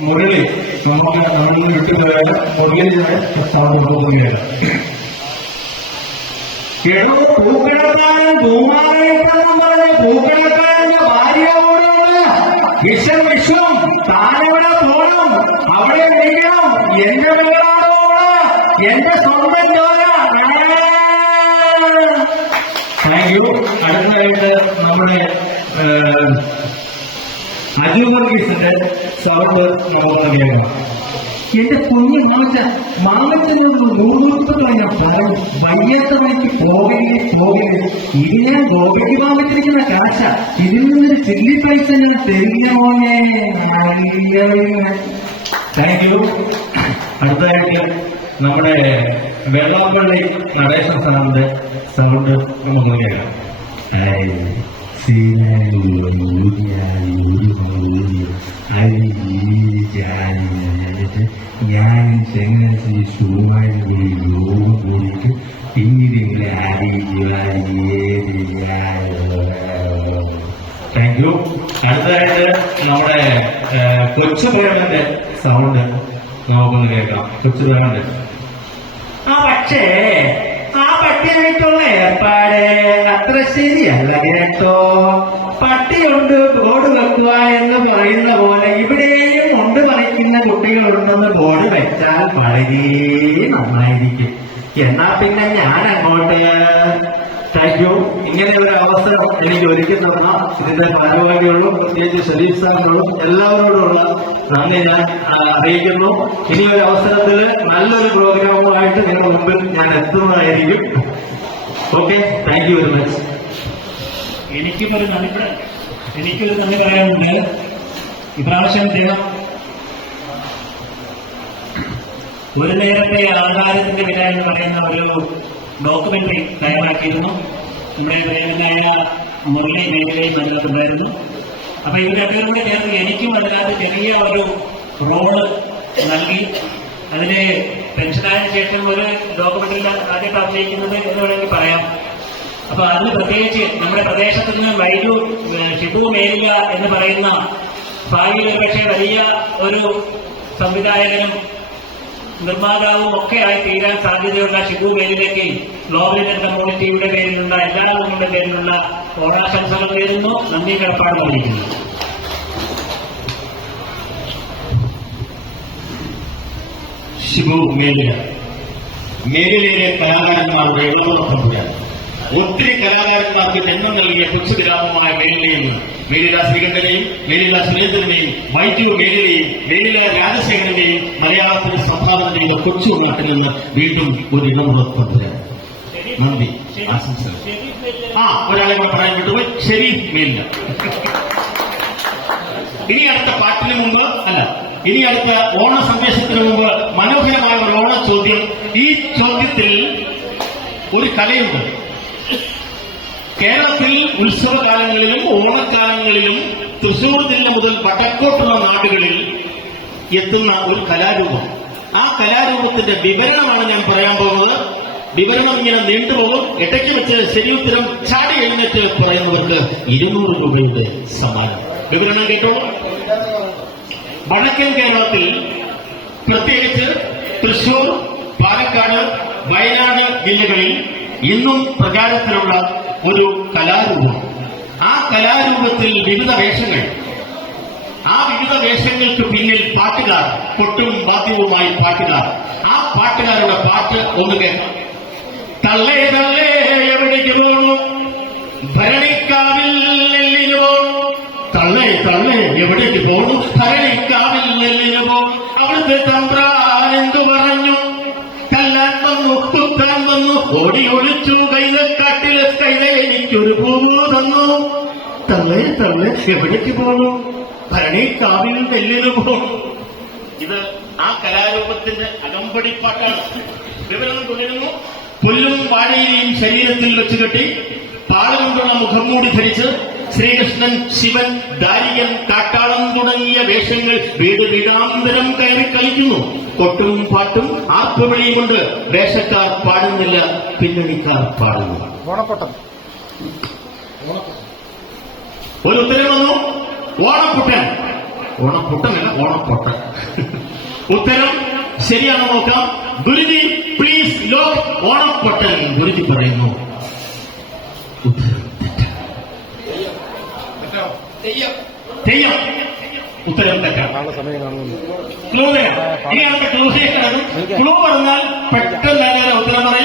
മുരളി നമുക്ക് നമ്മളിൽ വിട്ടുപോയ മുരളീനെ പ്രസ്താവന കൊടുക്കുകയാണ് എടോ പൂക്കിടക്കാരൻ ധൂമാലയത്തെന്നും പറഞ്ഞ് പൂക്കിടക്കാരന്റെ ഭാര്യയോടാണ് വിഷം വിഷം താനെവിടെ പോകണം അവിടെ നിൽക്കണം എന്റെ മകളാണോട് എന്റെ സ്വന്തം ചോര താങ്ക് യു അടുത്തതായിട്ട് നമ്മുടെ അജു കേൾക്കാം എന്റെ കുഞ്ഞു മാമച്ച മാമച്ചനെ ഒന്ന് ഞാൻ പറഞ്ഞു വയ്യാത്ത വഴിക്ക് പോകരുത് പോകരുത് ഞാൻ ഗോപയ്ക്ക് വാങ്ങിച്ചിരിക്കുന്ന കാശ. ഇതിൽ നിന്നൊരു ചില്ലി പൈസ ഞാൻ തരില്ല മോനെ. താങ്ക് യു അടുത്തതായിട്ട് നമ്മുടെ വെള്ളാപ്പള്ളി നടേശൻ സാറിന്റെ സൗണ്ട് നമുക്ക് കേൾക്കാം ഞാൻ ഷൂമായി കൂടി യോഗം കൂടിയിട്ട് പിന്നീട് നിങ്ങളെ താങ്ക് യു അടുത്തതായിട്ട് നമ്മുടെ കൊച്ചു സൗണ്ട് നമുക്കൊന്ന് കേൾക്കാം. കൊച്ചു പ്രേമന്റെ ആ പക്ഷേ അത്ര ശരിയല്ല. കേട്ടോ പട്ടിയുണ്ട് ബോർഡ് വെക്കുക എന്ന് പറയുന്ന പോലെ ഇവിടെയും ഉണ്ട് പറിക്കുന്ന കുട്ടികളുണ്ടെന്ന് ബോർഡ് വെച്ചാൽ വളരെ നന്നായിരിക്കും. എന്നാ പിന്നെ ഞാൻ അങ്ങോട്ട് താങ്ക് യു. ഇങ്ങനെ ഒരു അവസരം എനിക്ക് ഒരുക്കി തന്ന ഇതിന്റെ ഭാരവാഹികളും പ്രത്യേകിച്ച് ഷരീഫ് സാറിനോടും എല്ലാവരോടുമുള്ള നന്ദി ഞാൻ അറിയിക്കുന്നു. ഇനി ഒരു അവസരത്തിൽ നല്ലൊരു പ്രോഗ്രാമുമായിട്ട് നിങ്ങളുടെ മുമ്പിൽ ഞാൻ എത്തുന്നതായിരിക്കും. Okay thank you very much എനിക്കും ഒരു നന്ദി എനിക്കൊരു നന്ദി പറയാനുണ്ട് ഇപ്രാവശ്യം അദ്ദേഹം ഒരു നേരത്തെ ആഹാരത്തിന്റെ വില എന്ന് പറയുന്ന ഒരു ഡോക്യുമെന്ററി തയ്യാറാക്കിയിരുന്നു. നമ്മുടെ പ്രേമനായ മുരളി മേഖലയും നൽകുന്നുണ്ടായിരുന്നു അപ്പൊ ഇവർ രണ്ടുപേരുടെ ചേർന്ന് എനിക്കും അതിനകത്ത് ചെറിയ ഒരു റോൾ നൽകി. അതിന് പെൻഷനായതിനു ശേഷം ഒരു ഡോക്യുമെന്ററിയിൽ ആദ്യമായിട്ട് അഭിനയിക്കുന്നത് എന്ന് വേണമെങ്കിൽ പറയാം. അപ്പൊ അതിന് പ്രത്യേകിച്ച് നമ്മുടെ പ്രദേശത്ത് നിന്ന് വൈദ്യു ഷിബു മേലിക എന്ന് പറയുന്ന ഭാവിയിൽ ഒരുപക്ഷെ വലിയ ഒരു സംവിധായകനും നിർമ്മാതാവും ഒക്കെ ആയി തീരാൻ സാധ്യതയുള്ള ഷിബു മേലിലേക്ക് ഗ്ലോബൽ കമ്മ്യൂണിറ്റിയുടെ പേരിലുള്ള എല്ലാ നമ്മുടെ പേരിലുള്ള ഓണാശംസകൾ നേരുന്നു. നന്ദി കടപ്പാട് അറിയിക്കുന്നു ശിവു മേലില മേലിലയിലെ കലാകാരന്മാരുടെ ഇളവുറപ്പുകയാണ് ഒത്തിരി കലാകാരന്മാർക്ക് ജന്മം നൽകിയ കൊച്ചു ഗ്രാമമായ മേലിലയിൽ മേലില ശ്രീകണ്ഠനെയും മേലില സുരേന്ദ്രനെയും വൈദ്യു മേലിലയും മേലില രാജശേഖരനെയും മലയാളത്തിന് സംഭാവന ചെയ്ത കൊച്ചു നാട്ടിൽ നിന്ന് വീണ്ടും ഒരു ഇടമുറപ്പുകയാണ് നന്ദി. ആശംസകൾ. ആ ഒരാളെ കൂടെ പറയാൻ വിട്ടുപോയി ഷെരീഫ് മേലില. ഇനി അടുത്ത പാട്ടിന് മുമ്പ് അല്ല ഇനി അടുത്ത ഓണ സന്ദേശത്തിന് മുമ്പ് മനോഹരമായ ഒരു ഓണ ചോദ്യം. ഈ ചോദ്യത്തിൽ ഒരു കലയുണ്ട്. കേരളത്തിൽ ഉത്സവകാലങ്ങളിലും ഓണക്കാലങ്ങളിലും തൃശൂർ ജില്ല മുതൽ വടക്കോട്ടുള്ള നാടുകളിൽ എത്തുന്ന ഒരു കലാരൂപം. ആ കലാരൂപത്തിന്റെ വിവരണമാണ് ഞാൻ പറയാൻ പോകുന്നത്. വിവരണം ഇങ്ങനെ നീണ്ടുപോകും ഇടയ്ക്ക് വെച്ച് ശരിയുത്തരം ചാടി എഴുന്നേറ്റ് പറയുന്നവർക്ക് ഇരുന്നൂറ് രൂപയുടെ സമ്മാനം. വിവരണം കേട്ടോളൂ വടക്കൻ കേരളത്തിൽ പ്രത്യേകിച്ച് തൃശൂർ പാലക്കാട് വയനാട് ജില്ലകളിൽ ഇന്നും പ്രചാരത്തിലുള്ള ഒരു കലാരൂപം. ആ കലാരൂപത്തിൽ വിവിധ വേഷങ്ങൾ. ആ വിവിധ വേഷങ്ങൾക്ക് പിന്നിൽ പാട്ടുകാർ കൊട്ടും വാദ്യവുമായി പാട്ടുകാർ. ആ പാട്ടുകാരുടെ പാട്ട് ഒന്ന് കേൾക്കാം. തള്ളേ തള്ളേ എവിടേക്ക് പോണു? പോണു തള്ളേ തള്ളേ എവിടേക്ക് പോകുന്നു? നെല്ലിന് പോണു അവിടുത്തെ തമ്പ്രാൻ പറഞ്ഞു? കല്ലാൻ വന്നു കുത്താൻ വന്നു ഓടി ഒളിച്ചു കൈതക്കാട്ടിലെ കൈത എനിക്കൊരു പൂവ് തന്നു. തള്ളേ തള്ളേ എവിടേക്ക് പോകുന്നു? ഭരണി കാവിൽ നെല്ലിന് പോകുന്നു. ഇത് ആ കലാരൂപത്തിന്റെ അകമ്പടിപ്പാട്ടാണ്. വിവരണം തുടരുന്നു പുല്ലും വാഴയിലെയും ശരീരത്തിൽ വെച്ച് കെട്ടി മുഖം മുഖംമൂടി ധരിച്ച് ശ്രീകൃഷ്ണൻ ശിവൻ ദാരിയൻ കാട്ടാളം തുടങ്ങിയ വേഷങ്ങൾ വീട് വീടാന്തരം കയറി കളിക്കുന്നു. കൊട്ടും പാട്ടും ആർപ്പുവിളിയും കൊണ്ട് വേഷക്കാർ പാടുന്നില്ല പിന്നണിക്കാർ പാടുന്നു. ഒരു ഉത്തരം വന്നു. ഓണക്കുട്ടൻ. അല്ല ഓണപ്പൊട്ടൻ ഉത്തരം ശരിയാണോ നോക്കാം. ഗുരുജി പ്ലീസ് ലോക്ക് ഓണപ്പൊട്ടൻ ഗുരുജി പറയുന്നു. തെയ്യം. ഉത്തരം ക്ലൂ ഇനി അടുത്ത ക്ലൂ ക്ലൂ പറഞ്ഞാൽ പെട്ടെന്ന് തന്നെ